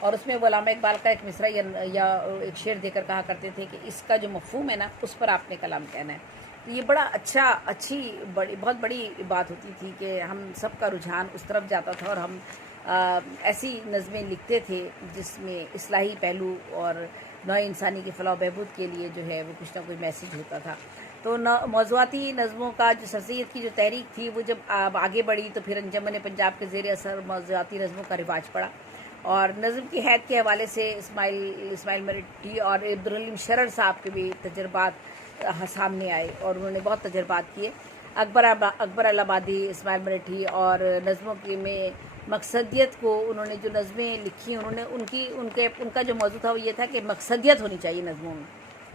اور اس میں وہ علامہ اقبال کا ایک مصرع یا ایک شعر دے کر کہا کرتے تھے کہ اس کا جو مفہوم ہے نا اس پر آپ نے کلام کہنا ہے. تو یہ بڑا اچھی بہت بڑی بات ہوتی تھی کہ ہم سب کا رجحان اس طرف جاتا تھا اور ہم ایسی نظمیں لکھتے تھے جس میں اصلاحی پہلو اور نوع انسانی کی فلاح و بہبود کے لیے جو ہے وہ کچھ نہ کوئی میسیج ہوتا تھا. تو موضوعاتی نظموں کا جو سر سید کی جو تحریک تھی وہ جب آگے بڑھی تو پھر انجمن پنجاب کے زیر اثر موضوعاتی نظموں کا رواج پڑا. اور نظم کی حید کے حوالے سے اسماعیل مرٹھی اور عبدالحلیم شرر صاحب کے بھی تجربات سامنے آئے اور انہوں نے بہت تجربات کیے. اکبر آبادی، اسماعیل مرٹھی اور نظموں کی میں مقصدیت کو انہوں نے جو نظمیں لکھی انہوں نے ان کا جو موضوع تھا وہ یہ تھا کہ مقصدیت ہونی چاہیے نظموں میں.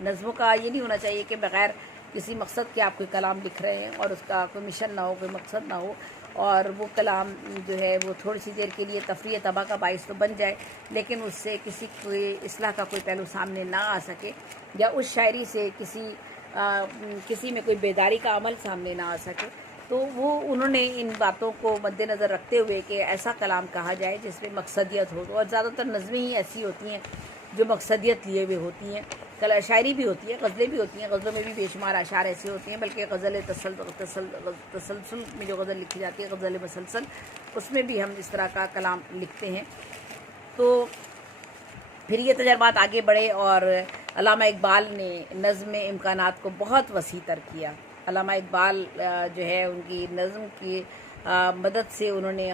نظموں کا یہ نہیں ہونا چاہیے کہ بغیر کسی مقصد کے آپ کوئی کلام لکھ رہے ہیں اور اس کا کوئی مشن نہ ہو، کوئی مقصد نہ ہو، اور وہ کلام جو ہے وہ تھوڑی سی دیر کے لیے تفریح تباہ کا باعث تو بن جائے لیکن اس سے کسی کوئی اصلاح کا کوئی پہلو سامنے نہ آ سکے یا اس شاعری سے کسی میں کوئی بیداری کا عمل سامنے نہ آ سکے. تو وہ انہوں نے ان باتوں کو مد نظر رکھتے ہوئے کہ ایسا کلام کہا جائے جس میں مقصدیت ہو. اور زیادہ تر نظمیں ہی ایسی ہوتی ہیں جو مقصدیت لیے ہوئے ہوتی ہیں. شاعری بھی ہوتی ہے، غزلیں بھی ہوتی ہیں، غزلوں میں بھی بے شمار اشعار ایسے ہوتے ہیں، بلکہ غزل تسلسل میں جو غزل لکھی جاتی ہے، غزل مسلسل، اس میں بھی ہم اس طرح کا کلام لکھتے ہیں. تو پھر یہ تجربات آگے بڑھے اور علامہ اقبال نے نظم امکانات کو بہت وسیع تر کیا. علامہ اقبال جو ہے ان کی نظم کی مدد سے انہوں نے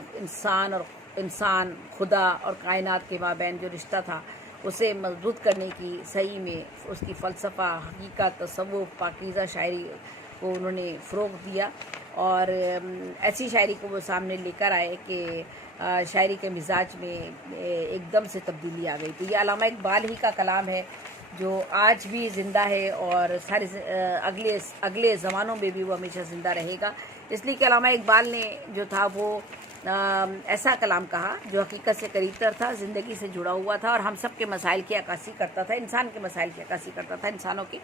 انسان خدا اور کائنات کے مابین جو رشتہ تھا اسے مضبوط کرنے کی صحیح میں اس کی فلسفہ، حقیقت، تصوف، پاکیزہ شاعری کو انہوں نے فروغ دیا اور ایسی شاعری کو وہ سامنے لے کر آئے کہ شاعری کے مزاج میں ایک دم سے تبدیلی آ گئی. تو یہ علامہ اقبال ہی کا کلام ہے جو آج بھی زندہ ہے اور سارے اگلے زمانوں میں بھی وہ ہمیشہ زندہ رہے گا. اس لیے کہ علامہ اقبال نے جو تھا وہ ایسا کلام کہا جو حقیقت سے قریب تر تھا، زندگی سے جڑا ہوا تھا اور ہم سب کے مسائل کی عکاسی کرتا تھا، انسان کے مسائل کی عکاسی کرتا تھا، انسانوں کے.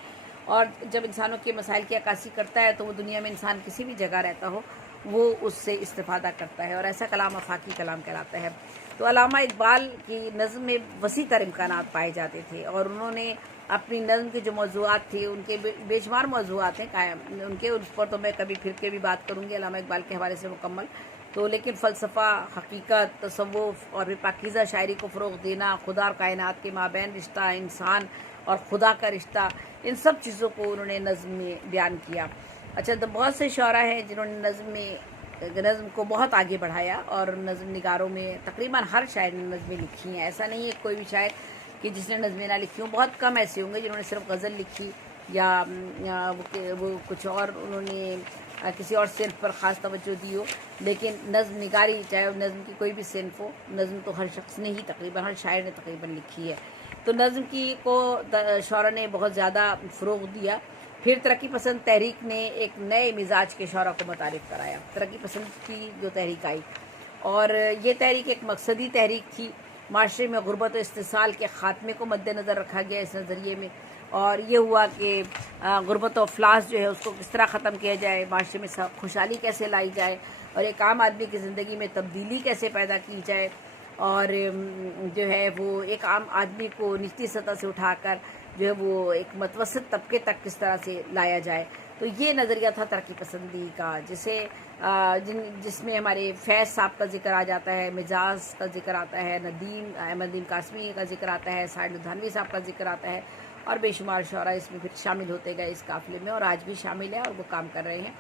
اور جب انسانوں کے مسائل کی عکاسی کرتا ہے تو وہ دنیا میں انسان کسی بھی جگہ رہتا ہو وہ اس سے استفادہ کرتا ہے اور ایسا کلام آفاقی کلام کہلاتا ہے. تو علامہ اقبال کی نظم میں وسیع تر امکانات پائے جاتے تھے اور انہوں نے اپنی نظم کے جو موضوعات تھے ان کے بے شمار موضوعات ہیں قائم، اس پر تو میں کبھی پھر کے بھی بات کروں گی علامہ اقبال کے حوالے سے مکمل. تو لیکن فلسفہ، حقیقت، تصوف اور پاکیزہ شاعری کو فروغ دینا، خدا اور کائنات کے مابین رشتہ، انسان اور خدا کا رشتہ، ان سب چیزوں کو انہوں نے نظم میں بیان کیا. اچھا، تو بہت سے شعراء ہیں جنہوں نے نظم کو بہت آگے بڑھایا اور نظم نگاروں میں تقریباً ہر شاعر نے نظمیں لکھی ہیں. ایسا نہیں ہے کوئی بھی شاعر کہ جس نے نظمیں نہ لکھی ہوں. بہت کم ایسے ہوں گے جنہوں نے صرف غزل لکھی یا وہ کچھ اور انہوں نے کسی اور صنف پر خاص توجہ دی ہو. لیکن نظم نگاری چاہے نظم کی کوئی بھی صنف ہو، نظم تو ہر شخص نے ہی تقریباً، ہر شاعر نے تقریباً لکھی ہے. تو نظم کو شعراء نے بہت زیادہ فروغ دیا. پھر ترقی پسند تحریک نے ایک نئے مزاج کے شعراء کو متعارف کرایا. ترقی پسند کی جو تحریک آئی اور یہ تحریک ایک مقصدی تحریک تھی. معاشرے میں غربت و استحصال کے خاتمے کو مد نظر رکھا گیا اس نظریے میں، اور یہ ہوا کہ غربت و افلاس جو ہے اس کو کس طرح ختم کیا جائے، معاشرے میں خوشحالی کیسے لائی جائے اور ایک عام آدمی کی زندگی میں تبدیلی کیسے پیدا کی جائے، اور جو ہے وہ ایک عام آدمی کو نچلی سطح سے اٹھا کر جو ہے وہ ایک متوسط طبقے تک کس طرح سے لایا جائے. تو یہ نظریہ تھا ترقی پسندی کا، جس میں ہمارے فیض صاحب کا ذکر آ جاتا ہے، مجاز کا ذکر آتا ہے، احمد ندیم قاسمی کا ذکر آتا ہے، سعد لدھیانوی صاحب کا ذکر آتا ہے اور بے شمار شعراء اس میں پھر شامل ہوتے گئے اس قافلے میں اور آج بھی شامل ہیں اور وہ کام کر رہے ہیں.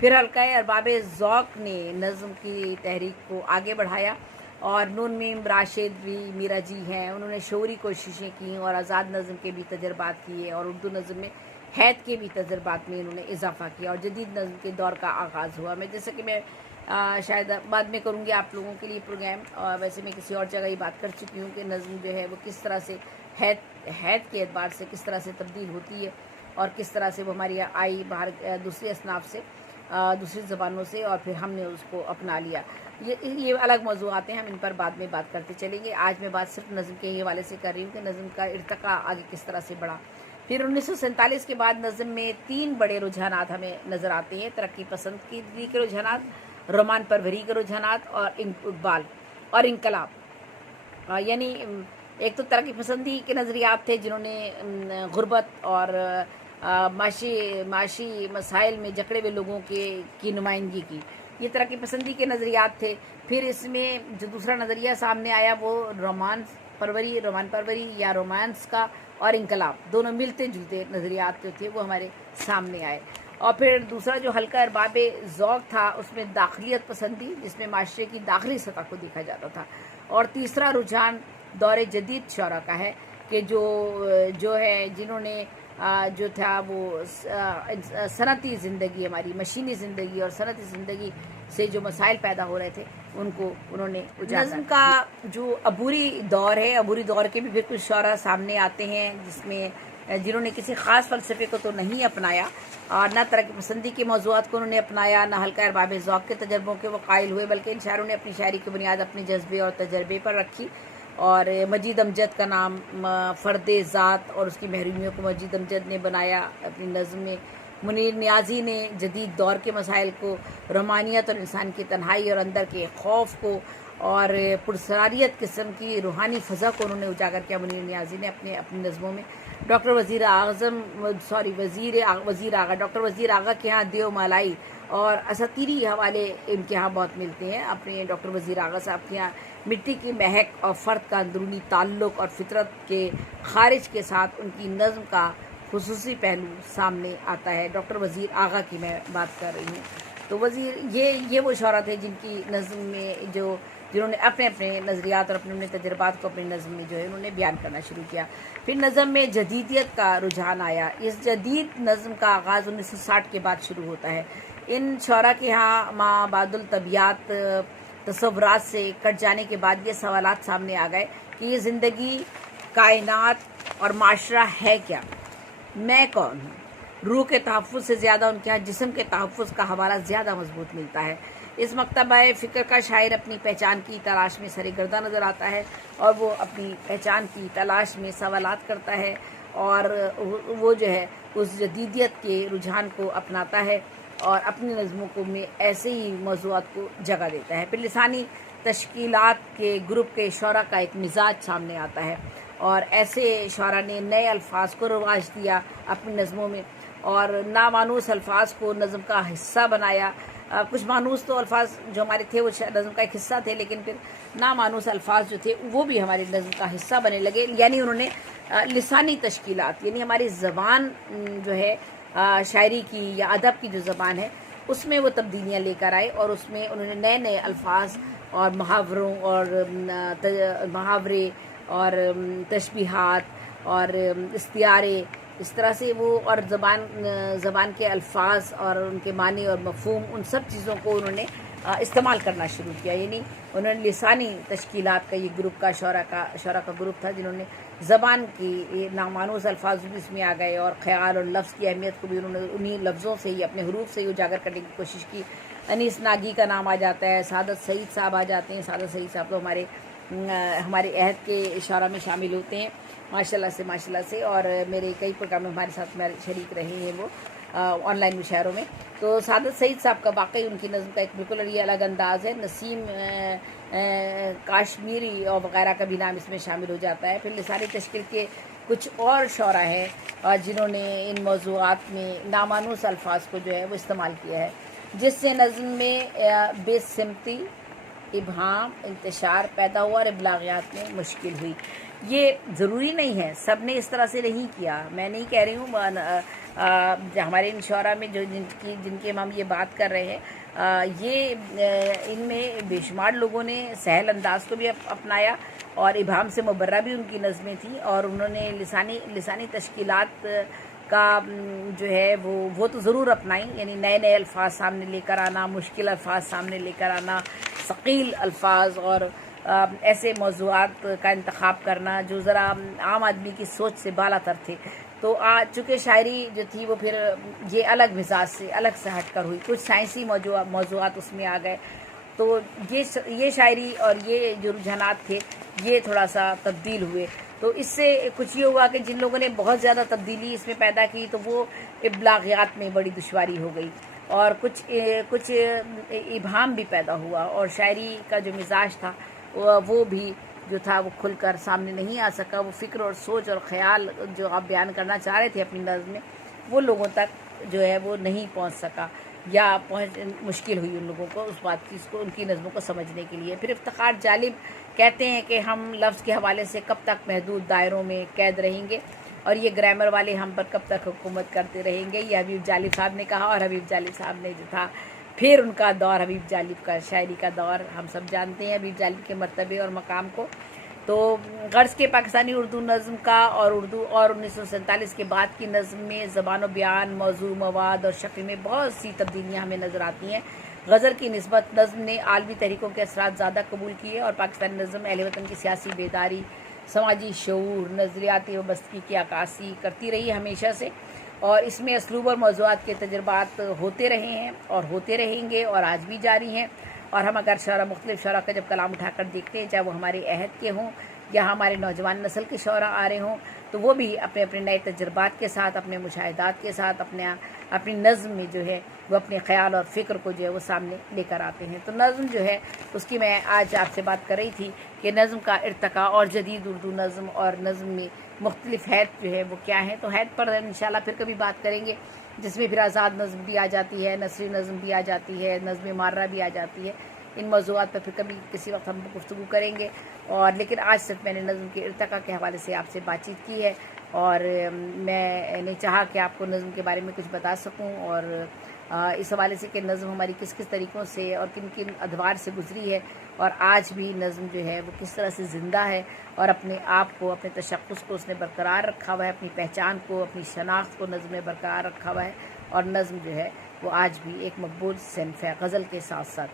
پھر حلقہ ارباب ذوق نے نظم کی تحریک کو آگے بڑھایا اور نون میم راشد بھی میرا جی ہیں، انہوں نے شعوری کوششیں کی اور آزاد نظم کے بھی تجربات کیے اور اردو نظم میں حید کے بھی تجربات میں انہوں نے اضافہ کیا اور جدید نظم کے دور کا آغاز ہوا. جیسا کہ میں شاید بعد میں کروں گی آپ لوگوں کے لیے پروگرام، اور ویسے میں کسی اور جگہ ہی بات کر چکی ہوں کہ نظم جو ہے وہ کس طرح سے حید کے اعتبار سے کس طرح سے تبدیل ہوتی ہے اور کس طرح سے وہ ہماری آئی باہر دوسری اصناف سے، دوسری زبانوں سے، اور پھر ہم نے اس کو اپنا لیا. یہ الگ موضوعات ہیں، ہم ان پر بعد میں بات کرتے چلیں گے. آج میں بات صرف نظم کے حوالے سے کر رہی ہوں کہ نظم کا ارتقاء آگے کس طرح سے بڑھا. پھر 1947 کے بعد نظم میں 3 بڑے رجحانات ہمیں نظر آتے ہیں: ترقی پسندی کے رجحانات، رومان پروری کے رجحانات اور اقبال اور انقلاب. یعنی ایک تو ترقی پسندی کے نظریات تھے جنہوں نے غربت اور معاشی مسائل میں جکڑے ہوئے لوگوں کی نمائندگی کی، یہ ترقی پسندی کے نظریات تھے۔ پھر اس میں جو دوسرا نظریہ سامنے آیا وہ رومان پروری یا رومانس کا اور انقلاب، دونوں ملتے جلتے نظریات جو تھے وہ ہمارے سامنے آئے۔ اور پھر دوسرا جو حلقہ ارباب ذوق تھا اس میں داخلیت پسندی، جس میں معاشرے کی داخلی سطح کو دیکھا جاتا تھا۔ اور تیسرا رجحان دور جدید شعراء کا ہے کہ جو ہے جنہوں نے جو تھا وہ صنعتی زندگی، ہماری مشینی زندگی اور صنعتی زندگی سے جو مسائل پیدا ہو رہے تھے ان کو انہوں نے نظم کا جو عبوری دور ہے، عبوری دور کے بھی پھر کچھ شعراء سامنے آتے ہیں جنہوں نے کسی خاص فلسفے کو تو نہیں اپنایا اور نہ ترقی پسندی کے موضوعات کو انہوں نے اپنایا، نہ حلقہ ارباب ذوق کے تجربوں کے وہ قائل ہوئے، بلکہ ان شاعروں نے اپنی شاعری کی بنیاد اپنے جذبے اور تجربے پر رکھی۔ اور مجید امجد کا نام فرد ذات اور اس کی محرومیوں کو مجید امجد نے بنایا اپنی نظم میں۔ منیر نیازی نے جدید دور کے مسائل کو، روحانیت اور انسان کی تنہائی اور اندر کے خوف کو اور پرسراریت قسم کی روحانی فضا کو انہوں نے اجاگر کیا منیر نیازی نے اپنی نظموں میں۔ ڈاکٹر وزیر آغا کے ہاں دیو مالائی اور اساطیری حوالے ان کے ہاں بہت ملتے ہیں۔ اپنے ڈاکٹر وزیر آغا صاحب کے ہاں مٹی کی مہک اور فرد کا اندرونی تعلق اور فطرت کے خارج کے ساتھ ان کی نظم کا خصوصی پہلو سامنے آتا ہے۔ ڈاکٹر وزیر آغا کی میں بات کر رہی ہوں۔ تو یہ وہ شعراء تھے جن کی نظم میں جنہوں نے اپنے نظریات اور اپنے تجربات کو اپنی نظم میں جو ہے انہوں نے بیان کرنا شروع کیا۔ پھر نظم میں جدیدیت کا رجحان آیا۔ اس جدید نظم کا آغاز 1960 کے بعد شروع ہوتا ہے۔ ان شعراء کے ہاں ما بعد الطبیعت تصورات سے کٹ جانے کے بعد یہ سوالات سامنے آ گئے کہ یہ زندگی، کائنات اور معاشرہ ہے کیا؟ میں کون ہوں؟ روح کے تحفظ سے زیادہ ان کے ہاں جسم کے تحفظ کا حوالہ زیادہ مضبوط ملتا ہے۔ اس مکتبہ فکر کا شاعر اپنی پہچان کی تلاش میں سرگرداں نظر آتا ہے اور وہ اپنی پہچان کی تلاش میں سوالات کرتا ہے اور وہ جو ہے اس جدیدیت کے رجحان کو اپناتا ہے اور اپنی نظموں کو میں ایسے ہی موضوعات کو جگہ دیتا ہے۔ پھر لسانی تشکیلات کے گروپ کے شعراء کا ایک مزاج سامنے آتا ہے اور ایسے شعراء نے نئے الفاظ کو رواج دیا اپنی نظموں میں اور نامانوس الفاظ کو نظم کا حصہ بنایا۔ کچھ مانوس تو الفاظ جو ہمارے تھے وہ نظم کا ایک حصہ تھے، لیکن پھر نامانوس الفاظ جو تھے وہ بھی ہماری نظم کا حصہ بننے لگے، یعنی انہوں نے لسانی تشکیلات، یعنی ہماری زبان جو ہے شاعری کی یا ادب کی جو زبان ہے اس میں وہ تبدیلیاں لے کر آئے اور اس میں انہوں نے نئے الفاظ اور محاورے اور تشبیہات اور استعارے، اس طرح سے وہ اور زبان کے الفاظ اور ان کے معنی اور مفہوم، ان سب چیزوں کو انہوں نے استعمال کرنا شروع کیا۔ یعنی انہوں نے لسانی تشکیلات کا یہ گروپ کا شعراء کا گروپ تھا جنہوں نے زبان کی نامانوس الفاظ بھی اس میں آ گئے اور خیال اور لفظ کی اہمیت کو بھی انہوں نے انہی لفظوں سے ہی، اپنے حروف سے ہی اجاگر کرنے کی کوشش کی۔ انیس ناگی کا نام آ جاتا ہے، سعادت سعید صاحب آ جاتے ہیں۔ سعادت سعید صاحب تو ہمارے عہد کے شعراء میں شامل ہوتے ہیں ماشاءاللہ سے، اور میرے کئی پروگرام ہمارے ساتھ شریک رہے ہیں وہ آن لائن مشاعروں میں۔ تو سعادت سعید صاحب کا واقعی ان کی نظم کا ایک بالکل یہ الگ انداز ہے۔ نسیم کاشمیری اور وغیرہ کا بھی نام اس میں شامل ہو جاتا ہے۔ پھر لسانی تشکیل کے کچھ اور شعراء ہیں جنہوں نے ان موضوعات میں نامانوس الفاظ کو جو ہے وہ استعمال کیا ہے، جس سے نظم میں بے سمتی، ابہام، انتشار پیدا ہوا اور ابلاغیات میں مشکل ہوئی۔ یہ ضروری نہیں ہے، سب نے اس طرح سے نہیں کیا، میں نہیں کہہ رہی ہوں۔ ہمارے ان شعراء میں جن کی ہم یہ بات کر رہے ہیں، یہ ان میں بے شمار لوگوں نے سہل انداز کو بھی اپنایا اور ابہام سے مبرہ بھی ان کی نظمیں تھیں، اور انہوں نے لسانی تشکیلات کا جو ہے وہ تو ضرور اپنائیں، یعنی نئے الفاظ سامنے لے کر آنا، مشکل الفاظ سامنے لے کر آنا، ثقیل الفاظ اور ایسے موضوعات کا انتخاب کرنا جو ذرا عام آدمی کی سوچ سے بالا تر تھے۔ تو چونکہ شاعری جو تھی وہ پھر یہ الگ مزاج سے الگ سے ہٹ کر ہوئی، کچھ سائنسی موضوعات اس میں آ گئے، تو یہ شاعری اور یہ جو رجحانات تھے یہ تھوڑا سا تبدیل ہوئے۔ تو اس سے کچھ یہ ہوا کہ جن لوگوں نے بہت زیادہ تبدیلی اس میں پیدا کی تو وہ ابلاغیات میں بڑی دشواری ہو گئی اور کچھ ابہام بھی پیدا ہوا، اور شاعری کا جو مزاج تھا وہ بھی جو تھا وہ کھل کر سامنے نہیں آ سکا، وہ فکر اور سوچ اور خیال جو آپ بیان کرنا چاہ رہے تھے اپنی نظم میں، وہ لوگوں تک جو ہے وہ نہیں پہنچ سکا، یا مشکل ہوئی ان لوگوں کو اس بات کی، ان کی نظموں کو سمجھنے کے لیے۔ پھر افتخار جالب کہتے ہیں کہ ہم لفظ کے حوالے سے کب تک محدود دائروں میں قید رہیں گے، اور یہ گرامر والے ہم پر کب تک حکومت کرتے رہیں گے۔ یہ حبیب جالب صاحب نے کہا، اور حبیب جالب صاحب نے جو تھا پھر ان کا دور، حبیب جالب کا شاعری کا دور، ہم سب جانتے ہیں حبیب جالب کے مرتبے اور مقام کو۔ تو غرض کے پاکستانی اردو نظم کا اور 1947 کے بعد کی نظم میں زبان و بیان، موضوع، مواد اور شکل میں بہت سی تبدیلیاں ہمیں نظر آتی ہیں۔ غزل کی نسبت نظم نے عالمی تحریکوں کے اثرات زیادہ قبول کیے، اور پاکستانی نظم اہل وطن کی سیاسی بیداری، سماجی شعور، نظریاتی وابستگی کی عکاسی کرتی رہی ہمیشہ سے، اور اس میں اسلوب اور موضوعات کے تجربات ہوتے رہے ہیں اور ہوتے رہیں گے اور آج بھی جاری ہیں۔ اور ہم اگر مختلف شعراء کا جب کلام اٹھا کر دیکھتے ہیں، چاہے وہ ہمارے عہد کے ہوں یا ہمارے نوجوان نسل کے شعراء آ رہے ہوں، تو وہ بھی اپنے اپنے نئے تجربات کے ساتھ، اپنے مشاہدات کے ساتھ، اپنی نظم میں جو ہے وہ اپنے خیال اور فکر کو جو ہے وہ سامنے لے کر آتے ہیں۔ تو نظم جو ہے اس کی میں آج آپ سے بات کر رہی تھی کہ نظم کا ارتقاء اور جدید اردو نظم اور نظم میں مختلف حید جو ہے وہ کیا ہیں۔ تو حید پر انشاءاللہ پھر کبھی بات کریں گے، جس میں پھر آزاد نظم بھی آ جاتی ہے، نثری نظم بھی آ جاتی ہے، نظم مارہ بھی آ جاتی ہے۔ ان موضوعات پر پھر کبھی کسی وقت ہم گفتگو کریں گے، اور لیکن آج صرف میں نے نظم کے ارتقاء کے حوالے سے آپ سے بات چیت کی ہے، اور میں نے چاہا کہ آپ کو نظم کے بارے میں کچھ بتا سکوں، اور اس حوالے سے کہ نظم ہماری کس کس طریقوں سے اور کن کن ادوار سے گزری ہے، اور آج بھی نظم جو ہے وہ کس طرح سے زندہ ہے، اور اپنے آپ کو، اپنے تشخص کو اس نے برقرار رکھا ہوا ہے، اپنی پہچان کو، اپنی شناخت کو نظم میں برقرار رکھا ہوا ہے، اور نظم جو ہے وہ آج بھی ایک مقبول صنف ہے غزل کے ساتھ ساتھ۔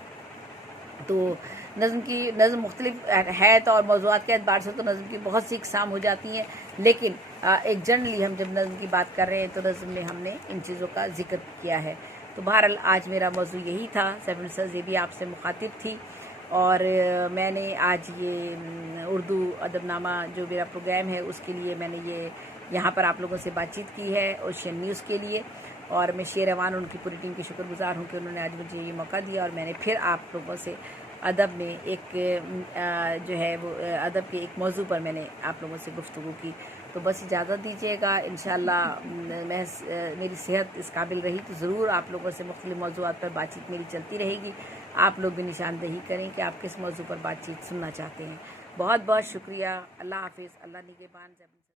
تو نظم مختلف حیت اور موضوعات کے اعتبار سے تو نظم کی بہت سی اقسام ہو جاتی ہیں، لیکن ایک جنرلی ہم جب نظم کی بات کر رہے ہیں تو نظم میں ہم نے ان چیزوں کا ذکر کیا ہے۔ تو بہرحال آج میرا موضوع یہی تھا، سیف نصرت زیبی آپ سے مخاطب تھی، اور میں نے آج یہ اردو ادب نامہ جو میرا پروگرام ہے اس کے لیے میں نے یہ یہاں پر آپ لوگوں سے بات چیت کی ہے اوشین نیوز کے لیے، اور میں شیر امان ان کی پوری ٹیم کی شکر گزار ہوں کہ انہوں نے آج مجھے یہ موقع دیا، اور میں نے پھر آپ لوگوں سے ادب میں ایک جو ہے وہ ادب کے ایک موضوع پر میں نے آپ لوگوں سے گفتگو کی۔ تو بس اجازت دیجیے گا، انشاءاللہ میری صحت اس قابل رہی تو ضرور آپ لوگوں سے مختلف موضوعات پر بات چیت میری چلتی رہے گی۔ آپ لوگ بھی نشاندہی کریں کہ آپ کس موضوع پر بات چیت سننا چاہتے ہیں۔ بہت بہت شکریہ، اللہ حافظ، اللہ نگہبان۔